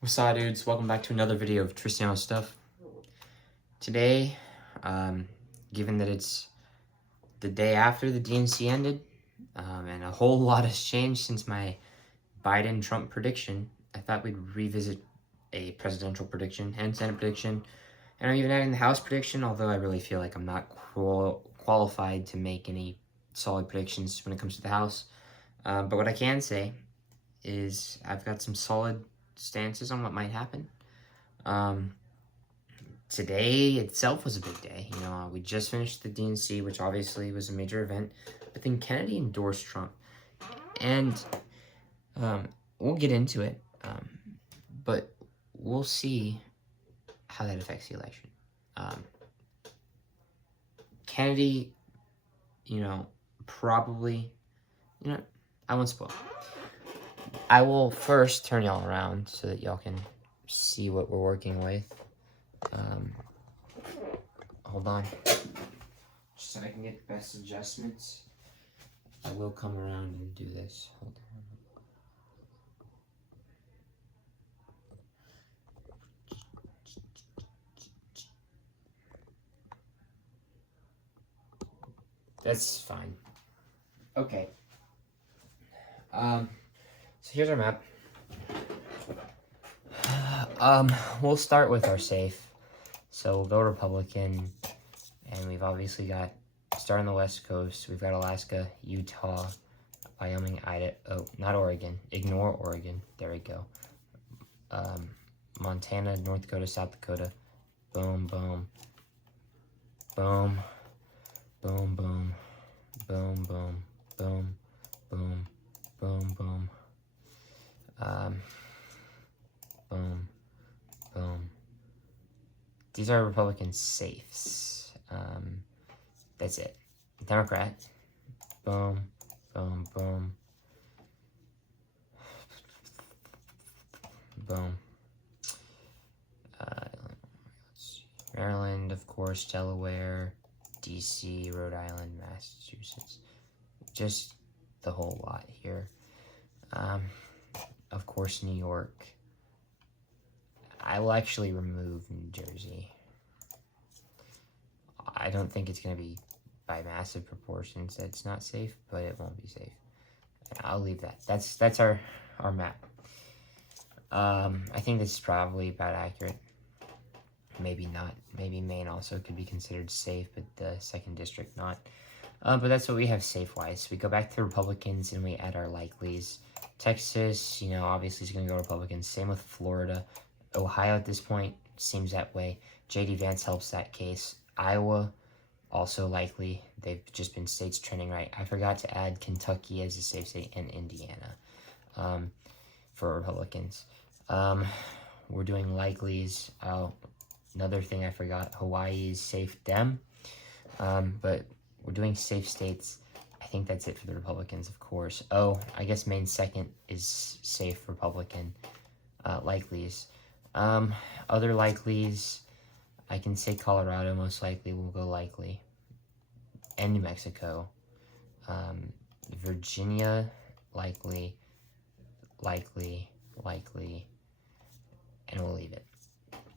What's up, dudes? Welcome back to another video of Tristiano Stuff. Today, given that it's the day after the DNC ended, and a whole lot has changed since my Biden-Trump prediction, I thought we'd revisit a presidential prediction and Senate prediction, and I'm even adding the House prediction, although I really feel like I'm not qualified to make any solid predictions when it comes to the House. But what I can say is I've got some solid stances on what might happen. Today itself was a big day. We just finished the DNC, which obviously was a major event, but then Kennedy endorsed Trump, and we'll get into it, but we'll see how that affects the election. Kennedy, probably, I won't spoil. I will first turn y'all around so that y'all can see what we're working with. Hold on. Just so I can get the best adjustments. I will come around and do this. Hold on. That's fine. Okay. So here's our map. We'll start with our safe. So we'll go Republican, and we've obviously got, start on the West Coast, we've got Alaska, Utah, Wyoming, Idaho, oh, not Oregon, ignore Oregon, there we go. Montana, North Dakota, South Dakota, boom, boom, boom, boom, boom, boom, boom, boom, boom, boom, boom, boom, boom. These are Republican safes. That's it. Democrat. Boom, boom, boom. Boom. Maryland, of course, Delaware, DC, Rhode Island, Massachusetts. Just the whole lot here. Of course, New York. I will actually remove New Jersey. I don't think it's going to be by massive proportions that it's not safe, but it won't be safe. I'll leave that. That's our map. I think this is probably about accurate. Maybe not. Maybe Maine also could be considered safe, but the 2nd district not. But that's what we have safe-wise. We go back to the Republicans and we add our likelies. Texas, obviously is going to go Republicans. Same with Florida. Ohio at this point seems that way. J.D. Vance helps that case. Iowa, also likely. They've just been states trending right. I forgot to add Kentucky as a safe state and Indiana for Republicans. We're doing likelies. Another thing I forgot, Hawaii is safe Dem. But we're doing safe states. I think that's it for the Republicans, of course. Oh, I guess Maine 2nd is safe Republican likelies. Other likelies, I can say Colorado most likely will go likely. And New Mexico. Virginia, likely. And we'll leave it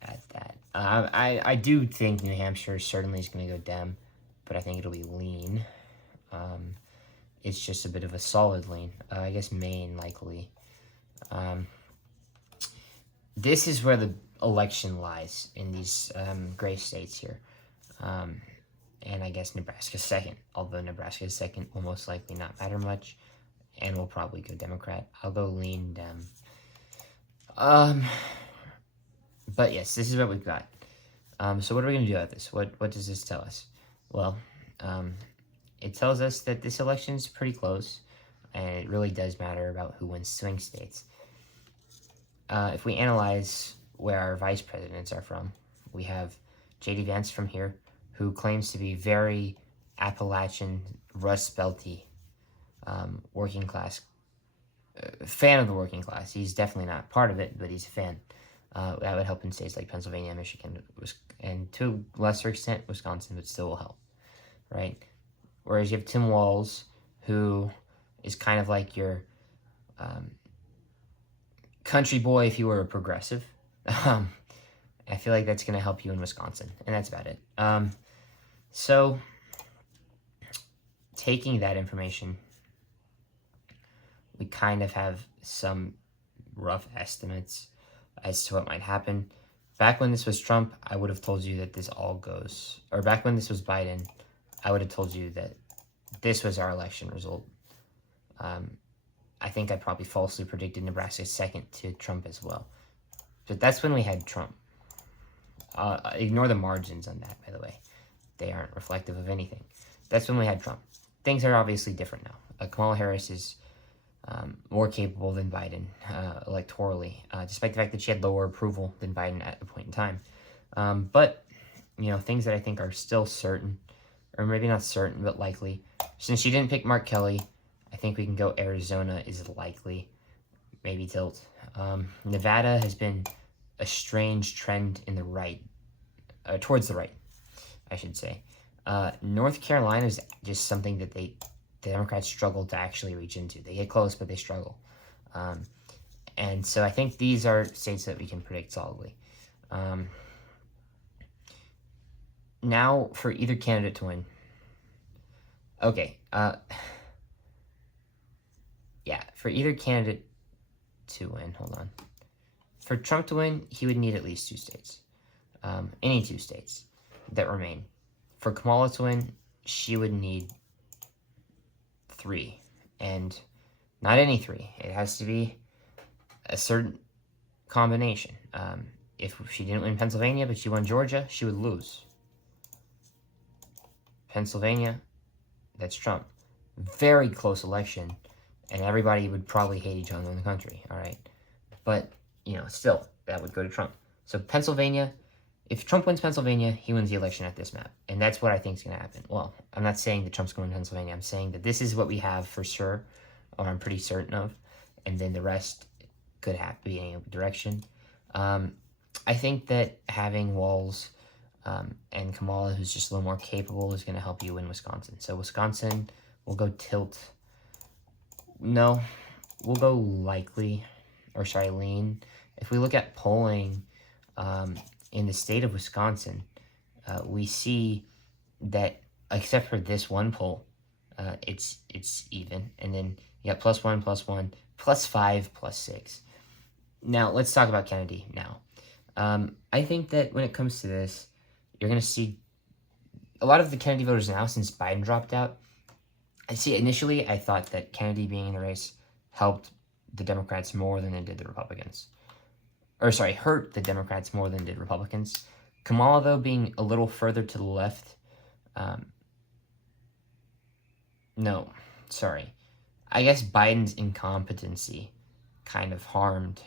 at that. I do think New Hampshire certainly is going to go Dem, but I think it'll be lean. It's just a bit of a solid lean. I guess Maine, likely. This is where the election lies in these gray states here. And I guess Nebraska's 2nd, although Nebraska's 2nd will most likely not matter much, and will probably go Democrat. I'll go lean Dem. But yes, this is what we've got. So what are we going to do about this? What does this tell us? Well, it tells us that this election is pretty close, and it really does matter about who wins swing states. If we analyze where our vice presidents are from, we have J.D. Vance from here, who claims to be very Appalachian, Rust Belty, working class, fan of the working class. He's definitely not part of it, but he's a fan. That would help in states like Pennsylvania, Michigan, and to a lesser extent, Wisconsin, but still will help, right? Whereas you have Tim Walz, who is kind of like your country boy if you were a progressive. I feel like that's going to help you in Wisconsin, and that's about it. So, taking that information, we kind of have some rough estimates as to what might happen. Back when this was Trump, I would have told you that this all goes, or back when this was Biden, I would have told you that this was our election result. I think I probably falsely predicted Nebraska second to Trump as well. But that's when we had Trump. Ignore the margins on that, by the way. They aren't reflective of anything. That's when we had Trump. Things are obviously different now. Kamala Harris is more capable than Biden electorally, despite the fact that she had lower approval than Biden at the point in time. But, things that I think are still certain, or maybe not certain, but likely. Since she didn't pick Mark Kelly, I think we can go Arizona is likely. Maybe tilt. Nevada has been a strange trend in the right, towards the right, I should say. North Carolina is just something that the Democrats struggle to actually reach into. They get close, but they struggle. And so I think these are states that we can predict solidly. Now, for either candidate to win. Okay. For either candidate to win, hold on. For Trump to win, he would need at least 2 states. Any 2 states that remain. For Kamala to win, she would need 3. And not any 3. It has to be a certain combination. If she didn't win Pennsylvania, but she won Georgia, she would lose. Pennsylvania, that's Trump. Very close election, and everybody would probably hate each other in the country, all right? But, still, that would go to Trump. So Pennsylvania, if Trump wins Pennsylvania, he wins the election at this map. And that's what I think is going to happen. Well, I'm not saying that Trump's going to Pennsylvania. I'm saying that this is what we have for sure, or I'm pretty certain of. And then the rest could have to be any direction. I think that having Walz and Kamala, who's just a little more capable, is going to help you win Wisconsin. So Wisconsin, we'll go tilt. No, we'll go likely, lean. If we look at polling in the state of Wisconsin, we see that except for this one poll, it's even. And then you got +1, +1, +5, +6. Now, let's talk about Kennedy now. I think that when it comes to this, you're going to see a lot of the Kennedy voters now, since Biden dropped out. Initially, I thought that Kennedy being in the race helped the Democrats more than it did the Republicans. Hurt the Democrats more than it did Republicans. Kamala, though, being a little further to the left, I guess Biden's incompetency kind of harmed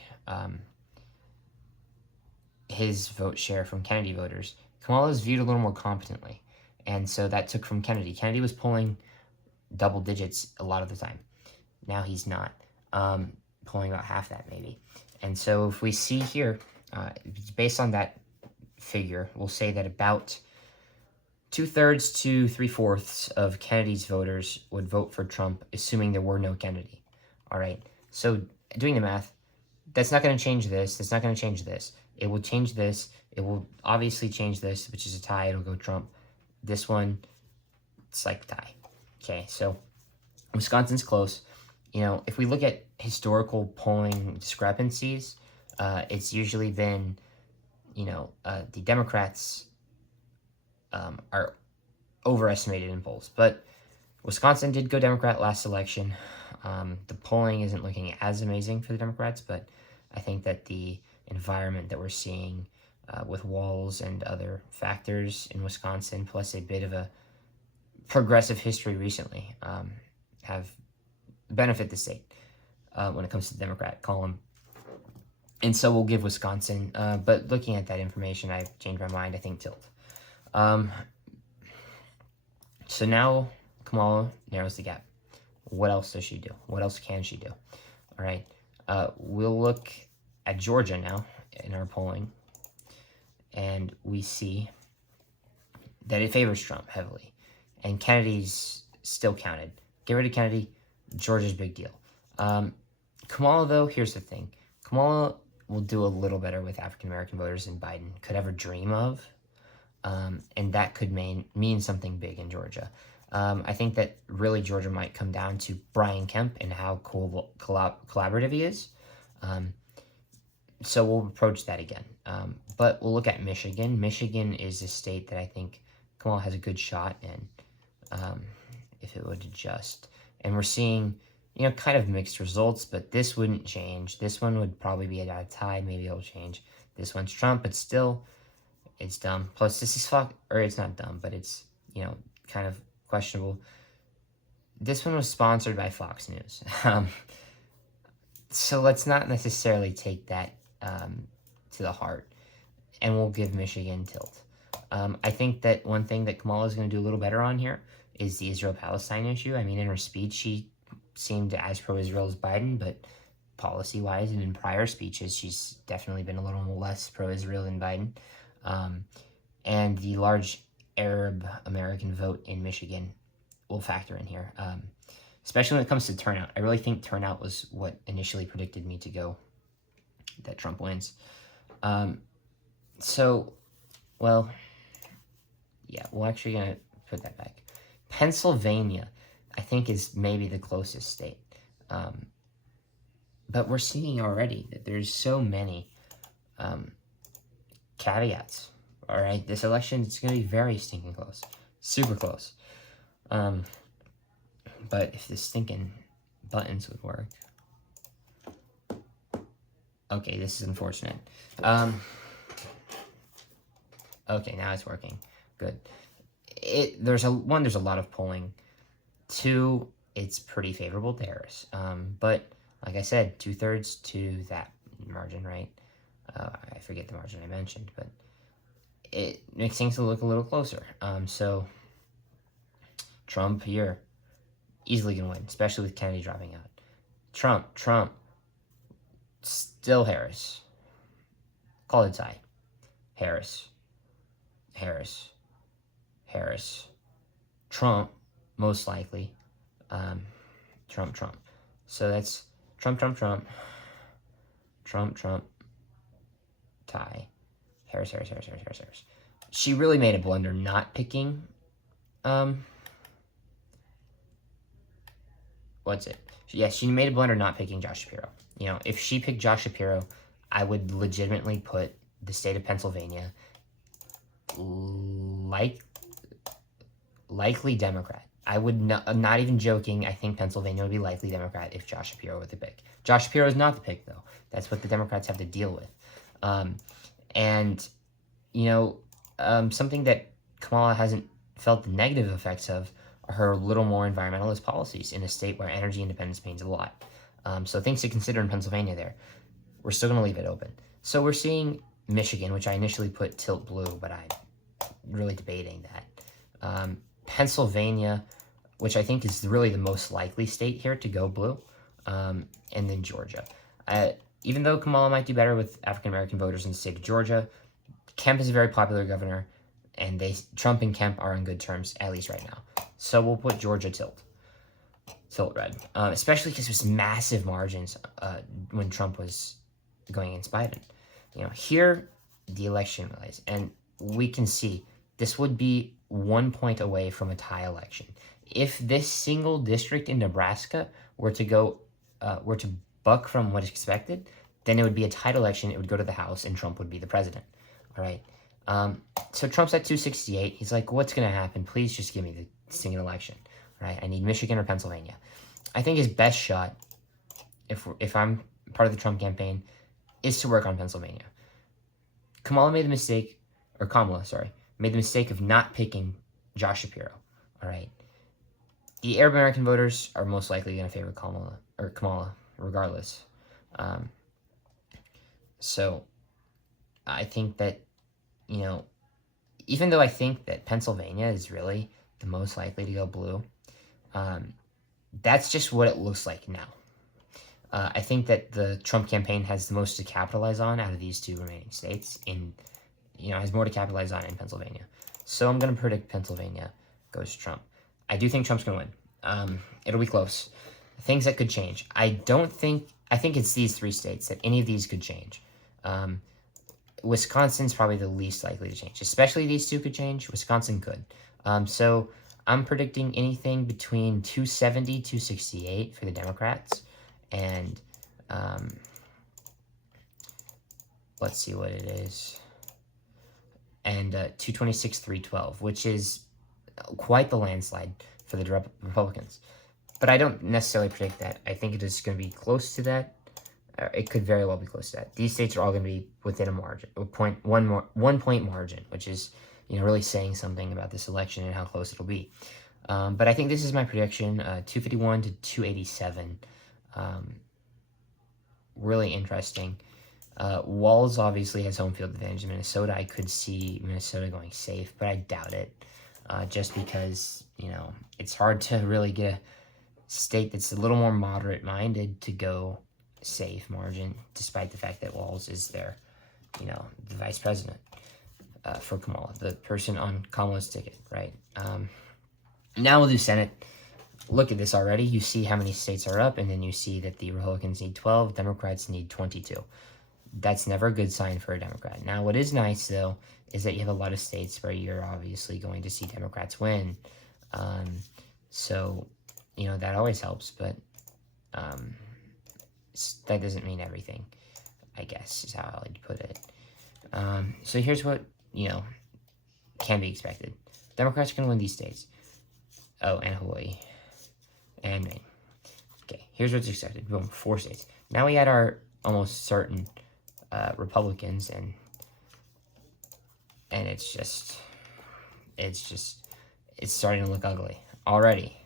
his vote share from Kennedy voters. Kamala's viewed a little more competently, and so that took from Kennedy. Kennedy was polling double digits a lot of the time. Now he's not, polling about half that maybe. And so if we see here, based on that figure, we'll say that about 2/3 to 3/4 of Kennedy's voters would vote for Trump, assuming there were no Kennedy. All right. So doing the math, that's not going to change this. That's not going to change this. It will change this. It will obviously change this, which is a tie. It'll go Trump. This one, it's like a tie. Okay, so Wisconsin's close. If we look at historical polling discrepancies, it's usually been, the Democrats are overestimated in polls. But Wisconsin did go Democrat last election. The polling isn't looking as amazing for the Democrats, but I think that the environment that we're seeing with Walz and other factors in Wisconsin, plus a bit of a progressive history recently, have benefit the state when it comes to the Democrat column. And so we'll give Wisconsin, but looking at that information, I've changed my mind. I think tilt. So now Kamala narrows the gap. What else does she do? What else can she do? All right. We'll look at Georgia now in our polling, and we see that it favors Trump heavily. And Kennedy's still counted. Get rid of Kennedy, Georgia's a big deal. Kamala, though, here's the thing. Kamala will do a little better with African-American voters than Biden could ever dream of. And that could mean something big in Georgia. I think that really Georgia might come down to Brian Kemp and how collaborative he is. So we'll approach that again. But we'll look at Michigan. Michigan is a state that I think Kamala has a good shot in, if it would adjust. And we're seeing, kind of mixed results, but this wouldn't change. This one would probably be at a tie. Maybe it'll change. This one's Trump, but still, it's dumb. Plus, this is it's not dumb, but it's, kind of questionable. This one was sponsored by Fox News. So let's not necessarily take that to the heart, and we'll give Michigan tilt. I think that one thing that Kamala is going to do a little better on here is the Israel-Palestine issue. I mean, in her speech, she seemed as pro-Israel as Biden, but policy-wise and in prior speeches, she's definitely been a little less pro-Israel than Biden. And the large Arab-American vote in Michigan will factor in here, especially when it comes to turnout. I really think turnout was what initially predicted me to go that Trump wins. We're actually going to put that back. Pennsylvania, I think, is maybe the closest state. But we're seeing already that there's so many caveats. All right, this election is going to be very stinking close. Super close. But if the stinking buttons would work. Okay, this is unfortunate. Okay, now it's working. Good. There's a lot of polling. 2, it's pretty favorable to Harris. But like I said, 2/3 to that margin, right? I forget the margin I mentioned, but it makes things look a little closer. So Trump here, easily gonna win, especially with Kennedy dropping out. Trump, still Harris. Call it a tie. Harris. Trump, most likely. Trump. So that's Trump. Tie. Harris. She really made a blunder not picking, she made a blunder not picking Josh Shapiro. If she picked Josh Shapiro, I would legitimately put the state of Pennsylvania likely Democrat. I would not even joking. I think Pennsylvania would be likely Democrat if Josh Shapiro were the pick. Josh Shapiro is not the pick, though. That's what the Democrats have to deal with. Something that Kamala hasn't felt the negative effects of are her little more environmentalist policies in a state where energy independence means a lot. So things to consider in Pennsylvania there. We're still going to leave it open. So we're seeing Michigan, which I initially put tilt blue, but I'm really debating that. Pennsylvania, which I think is really the most likely state here to go blue, and then Georgia. Even though Kamala might do better with African-American voters in the state of Georgia, Kemp is a very popular governor, and Trump and Kemp are on good terms, at least right now. So we'll put Georgia tilt red, especially because there's massive margins when Trump was going against Biden. Here the election lies, and we can see this would be 1 point away from a tie election. If this single district in Nebraska were to buck from what is expected, then it would be a tied election. It would go to the House, and Trump would be the president. All right. So Trump's at 268. He's like, what's going to happen? Please just give me the single election. All right. I need Michigan or Pennsylvania. I think his best shot, if I'm part of the Trump campaign, is to work on Pennsylvania. Kamala made the mistake of not picking Josh Shapiro. All right. The Arab American voters are most likely going to favor Kamala, regardless. So I think that, even though I think that Pennsylvania is really the most likely to go blue, that's just what it looks like now. I think that the Trump campaign has the most to capitalize on out of these 2 remaining states, has more to capitalize on in Pennsylvania. So I'm going to predict Pennsylvania goes Trump. I do think Trump's going to win. It'll be close. Things that could change. I don't think I think it's these three states that any of these could change. Wisconsin's probably the least likely to change, especially these two could change. Wisconsin could. So I'm predicting anything between 270, 268 for the Democrats, and let's see what it is, and 226, 312, which is quite the landslide for the Republicans. But I don't necessarily predict that. I think it is going to be close to that. It could very well be close to that. These states are all going to be within a margin, 1 point margin, which is, really saying something about this election and how close it'll be. But I think this is my prediction: 251 to 287. Really interesting. Walz obviously has home field advantage in Minnesota. I could see Minnesota going safe, but I doubt it. Just because, it's hard to really get a state that's a little more moderate-minded to go safe margin, despite the fact that Walz is their, the vice president for Kamala, the person on Kamala's ticket, right? Now we'll do Senate. Look at this already. You see how many states are up, and then you see that the Republicans need 12, Democrats need 22. That's never a good sign for a Democrat. Now, what is nice, though, is that you have a lot of states where you're obviously going to see Democrats win. So, that always helps, but that doesn't mean everything, I guess, is how I like to put it. So here's what, can be expected. Democrats are going to win these states. Oh, and Hawaii. And Maine. Okay, here's what's expected. Boom, 4 states. Now we had our almost certain Republicans, and it's starting to look ugly already.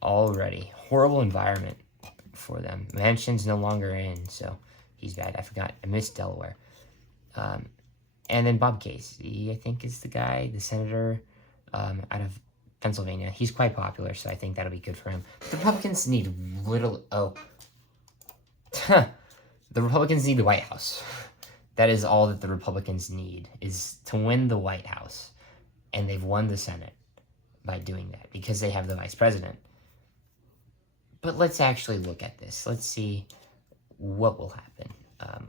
Horrible environment for them. Manchin's no longer in, so he's bad. I missed Delaware. And then Bob Casey, I think, is the guy, the senator out of Pennsylvania. He's quite popular, so I think that'll be good for him. The Republicans need the Republicans need the White House. That is all that the Republicans need, is to win the White House. And they've won the Senate by doing that, because they have the vice president. But let's actually look at this. Let's see what will happen,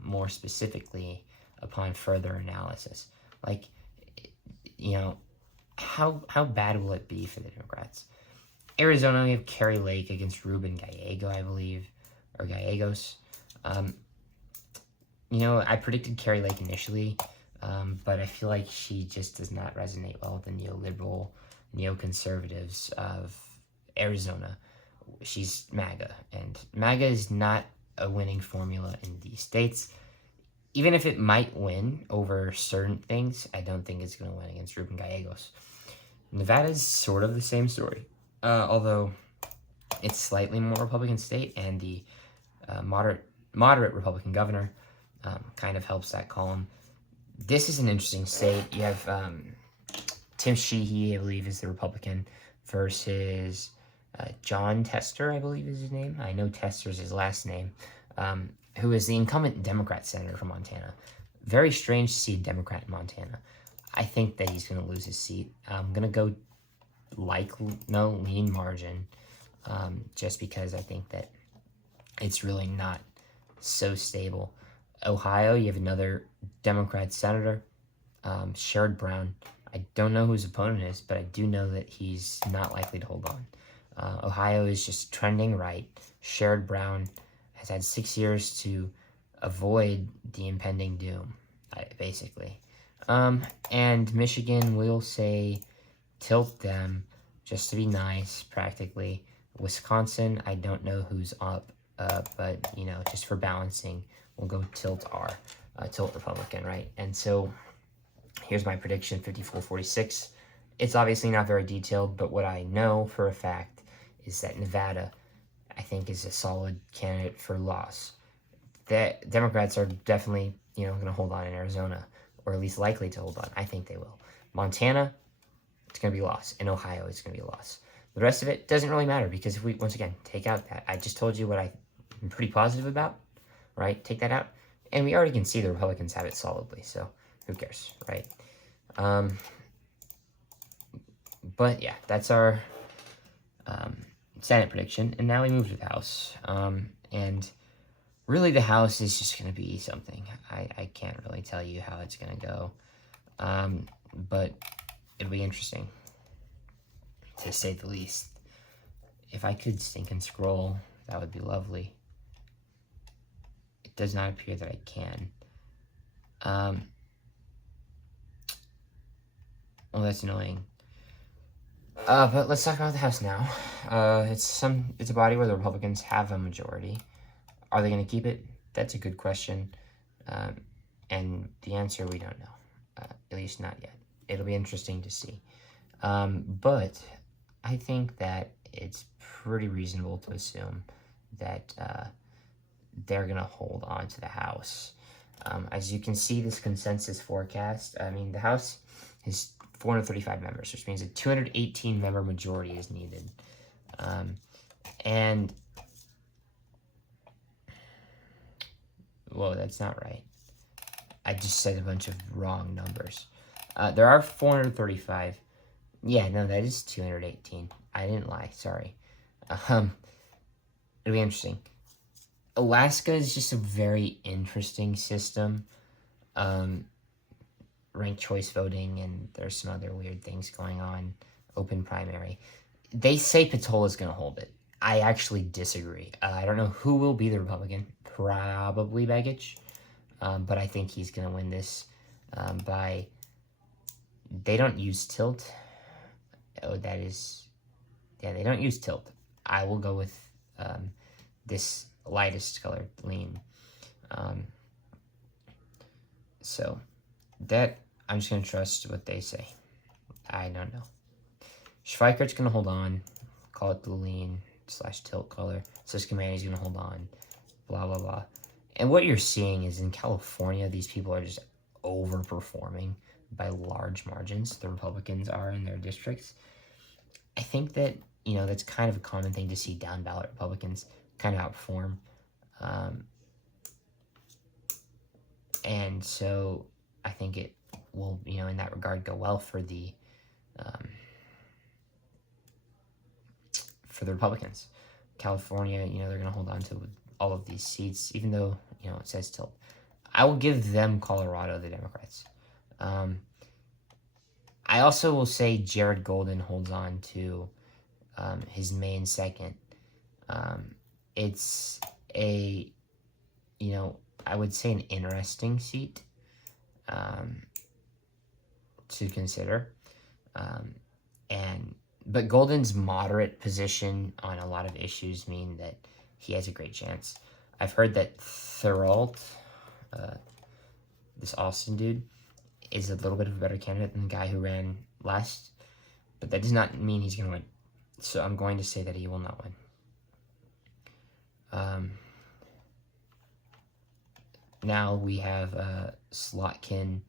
more specifically upon further analysis. How bad will it be for the Democrats? Arizona, we have Carrie Lake against Ruben Gallego, I believe, or Gallegos. I predicted Carrie Lake initially, but I feel like she just does not resonate well with the neoliberal, neoconservatives of Arizona. She's MAGA, and MAGA is not a winning formula in these states. Even if it might win over certain things, I don't think it's going to win against Ruben Gallegos. Nevada is sort of the same story, although it's slightly more Republican state, and the moderate Republican governor kind of helps that column. This is an interesting state. You have Tim Sheehy, I believe, is the Republican, versus John Tester, I believe is his name. I know Tester's his last name, who is the incumbent Democrat senator from Montana. Very strange to see a Democrat in Montana. I think that he's going to lose his seat. I'm going to go lean margin, just because I think that it's really not so stable. Ohio, you have another Democrat senator, Sherrod Brown. I don't know who his opponent is, but I do know that he's not likely to hold on. Ohio is just trending right. Sherrod Brown has had 6 years to avoid the impending doom, basically. And Michigan, will say tilt them, just to be nice, practically. Wisconsin, I don't know who's up, but, just for balancing, we'll go tilt Republican, right? And so here's my prediction, 54-46. It's obviously not very detailed, but what I know for a fact is that Nevada, I think, is a solid candidate for loss. The Democrats are definitely, going to hold on in Arizona, or at least likely to hold on. I think they will. Montana, it's going to be loss. In Ohio, it's going to be a loss. The rest of it doesn't really matter, because if we, once again, take out that, I just told you what I'm pretty positive about, right? Take that out, and we already can see the Republicans have it solidly, so who cares, right? But yeah, that's our Senate prediction, and now we move to the House. And really the House is just going to be something. I can't really tell you how it's going to go. But it'll be interesting, to say the least. If I could sync and scroll, that would be lovely. It does not appear that I can. Well, that's annoying. But let's talk about the House now. It's a body where the Republicans have a majority. Are they going to keep it? That's a good question. And the answer, we don't know. At least not yet. It'll be interesting to see. But I think that it's pretty reasonable to assume that they're going to hold on to the House. As you can see, this consensus forecast, I mean, the House is 435 members, which means a 218 member majority is needed. And, whoa, that's not right. I just said a bunch of wrong numbers. There are 435. Yeah, no, that is 218. I didn't lie, sorry. It'll be interesting. Alaska is just a very interesting system. Ranked choice voting, and there's some other weird things going on. Open primary. They say Patola's going to hold it. I actually disagree. I don't know who will be the Republican. Probably Begich. But I think he's going to win this by... They don't use tilt. Oh, that is... Yeah, they don't use tilt. I will go with this lightest color, lean. So, that... I'm just going to trust what they say. I don't know. Schweikert's going to hold on. Call it the lean / tilt color. Ciscomani's going to hold on. Blah, blah, blah. And what you're seeing is in California, these people are just overperforming by large margins. The Republicans are in their districts. I think that, that's kind of a common thing to see down ballot Republicans kind of outperform. And so I think it will, in that regard, go well for the Republicans. California, they're going to hold on to all of these seats, even though, it says tilt. I will give them Colorado, the Democrats. I also will say Jared Golden holds on to his main second. It's a, I would say an interesting seat to consider. But Golden's moderate position on a lot of issues mean that he has a great chance. I've heard that Thuralt, this Austin dude, is a little bit of a better candidate than the guy who ran last, but that does not mean he's going to win. So I'm going to say that he will not win. Now we have Slotkin.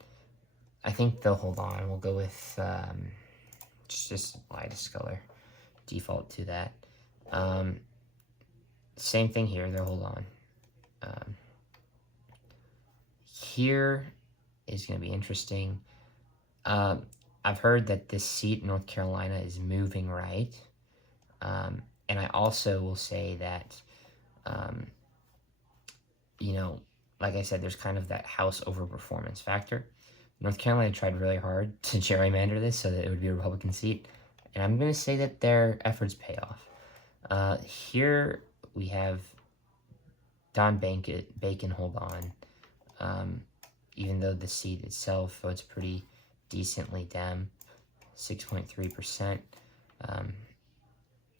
I think they'll hold on. We'll go with just lightest color. Default to that. Same thing here. They'll hold on. Here is going to be interesting. I've heard that this seat in North Carolina is moving right. And I also will say that, like I said, there's kind of that House overperformance factor. North Carolina tried really hard to gerrymander this so that it would be a Republican seat. And I'm going to say that their efforts pay off. Here we have Don Bacon hold on. Even though the seat itself votes pretty decently Dem, 6.3%.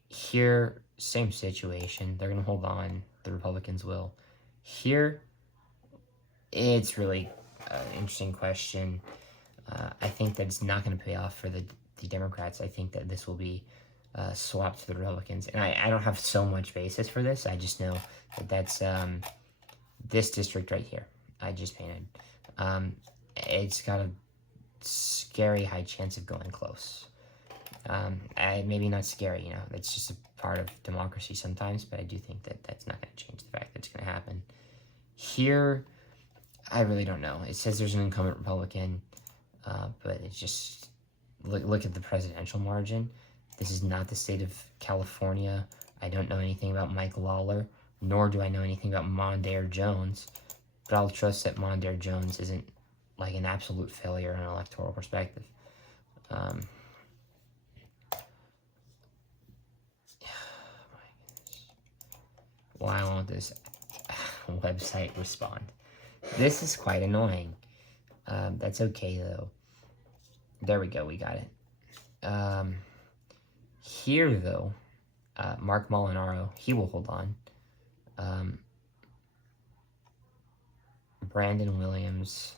Here, same situation. They're going to hold on. The Republicans will. Here, it's really an interesting question. I think that it's not going to pay off for the Democrats. I think that this will be swapped to the Republicans. And I don't have so much basis for this. I just know that that's this district right here. I just painted. It's got a scary high chance of going close. Maybe not scary, that's just a part of democracy sometimes, but I do think that that's not going to change the fact that it's going to happen. Here, I really don't know. It says there's an incumbent Republican, but it's just, look at the presidential margin. This is not the state of California. I don't know anything about Mike Lawler. nor do I know anything about Mondaire Jones, but I'll trust that Mondaire Jones isn't like an absolute failure in an electoral perspective. Why won't this website respond? This is quite annoying. That's okay, though. There we go, we got it. Here, though, Mark Molinaro, he will hold on. Brandon Williams,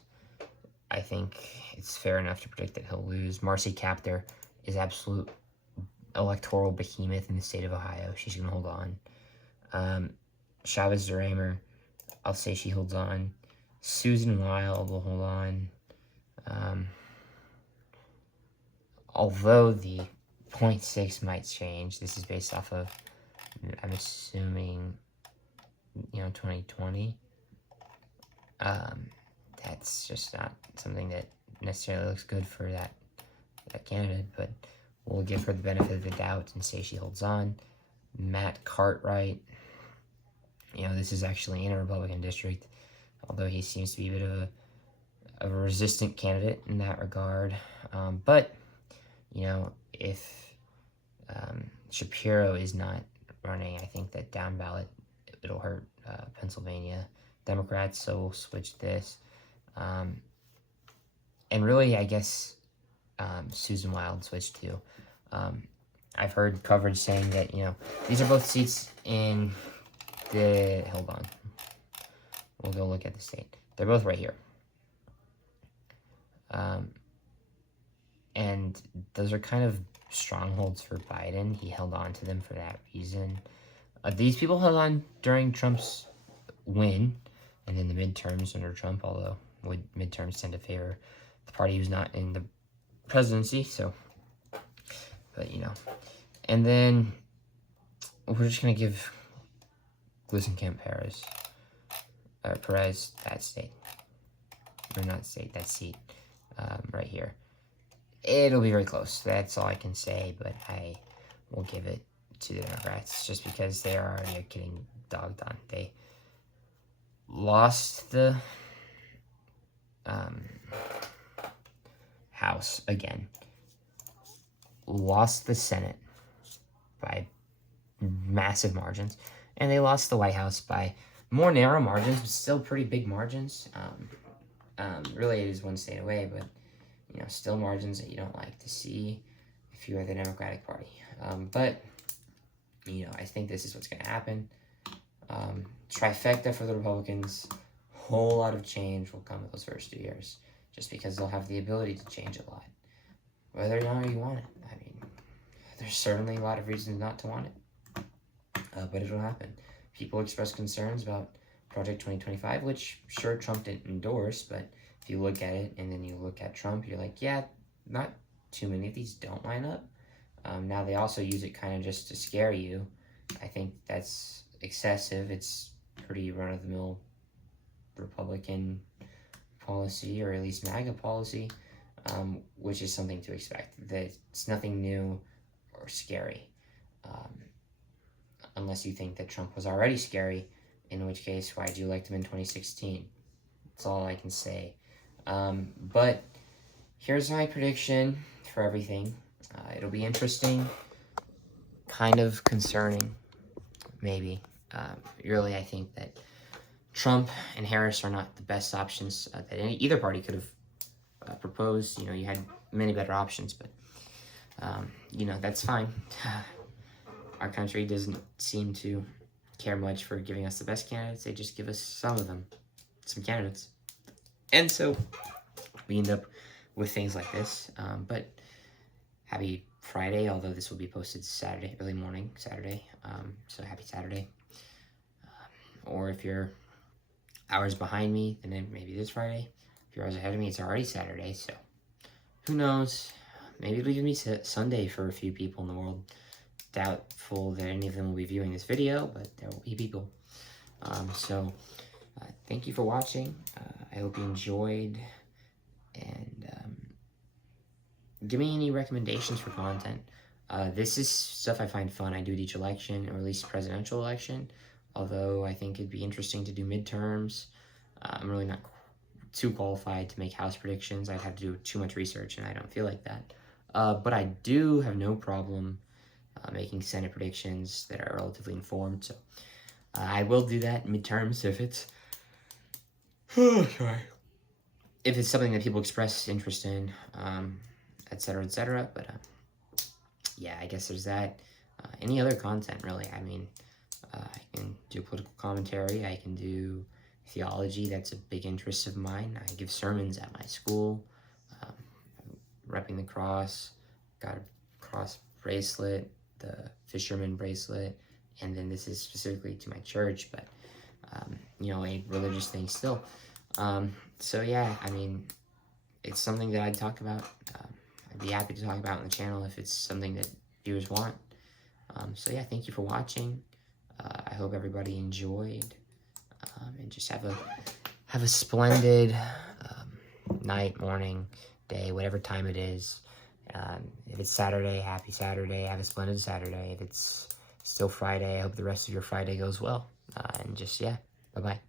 I think it's fair enough to predict that he'll lose. Marcy Kaptur is absolute electoral behemoth in the state of Ohio. She's going to hold on. Chavez DeRaymer, I'll say she holds on. Susan Wild will hold on. Although the 0.6 might change, this is based off of, I'm assuming, 2020. That's just not something that necessarily looks good for that candidate, but we'll give her the benefit of the doubt and say she holds on. Matt Cartwright, this is actually in a Republican district, although he seems to be a bit of a resistant candidate in that regard. But, if Shapiro is not running, I think that down ballot, it'll hurt Pennsylvania Democrats, so we'll switch this. And really, I guess Susan Wild switched too. I've heard coverage saying that, these are both seats in the, hold on, we'll go look at the state. They're both right here. And those are kind of strongholds for Biden. He held on to them for that reason. These people held on during Trump's win and in the midterms under Trump, although midterms tend to favor the party who's not in the presidency, so, but, And then we're just going to give Glusenkamp Perez that state. Or not state, that seat right here. It'll be very close. That's all I can say, but I will give it to the Democrats just because they are already getting dogged on. They lost the House again. Lost the Senate by massive margins. And they lost the White House by more narrow margins, but still pretty big margins. Really, it is one state away, but still margins that you don't like to see if you are the Democratic Party. But I think this is what's going to happen. Trifecta for the Republicans. Whole lot of change will come in those first 2 years, just because they'll have the ability to change a lot, whether or not you want it. I mean, there's certainly a lot of reasons not to want it, but it'll happen. People express concerns about Project 2025, which sure Trump didn't endorse, but if you look at it and then you look at Trump, you're like, yeah, not too many of these don't line up. Now they also use it kind of just to scare you. I think that's excessive. It's pretty run-of-the-mill Republican policy, or at least MAGA policy, which is something to expect. It's nothing new or scary, unless you think that Trump was already scary, in which case, why'd you elect him in 2016? That's all I can say. But here's my prediction for everything. It'll be interesting, kind of concerning, maybe. Really, I think that Trump and Harris are not the best options that either party could have proposed. You had many better options, but, that's fine. Our country doesn't seem to care much for giving us the best candidates. They just give us some of them, some candidates. And so we end up with things like this. But happy Friday, although this will be posted Saturday, early morning Saturday. So happy Saturday. Or if you're hours behind me, then maybe this Friday. If you're hours ahead of me, it's already Saturday. So who knows? Maybe it'll even be Sunday for a few people in the world. Doubtful that any of them will be viewing this video, but there will be people. So thank you for watching. I hope you enjoyed, and give me any recommendations for content. This is stuff I find fun. I do it each election, or at least presidential election. although I think it'd be interesting to do midterms. I'm really not too qualified to make house predictions. I'd have to do too much research, and I don't feel like that. But I do have no problem making Senate predictions that are relatively informed. So I will do that in midterms if it's if it's something that people express interest in, etc., etc. But yeah, I guess there's that. Any other content, really? I mean, I can do political commentary. I can do theology. That's a big interest of mine. I give sermons at my school. Um, repping the cross. Got a cross bracelet, the fisherman bracelet, and then this is specifically to my church, but you know, a religious thing still. So yeah, I mean, it's something that I'd talk about. I'd be happy to talk about on the channel if it's something that viewers want. So yeah, thank you for watching. I hope everybody enjoyed, and just have a splendid night, morning, day, whatever time it is. If it's Saturday, happy Saturday. Have a splendid Saturday. If it's still Friday, I hope the rest of your Friday goes well. And just, yeah, bye-bye.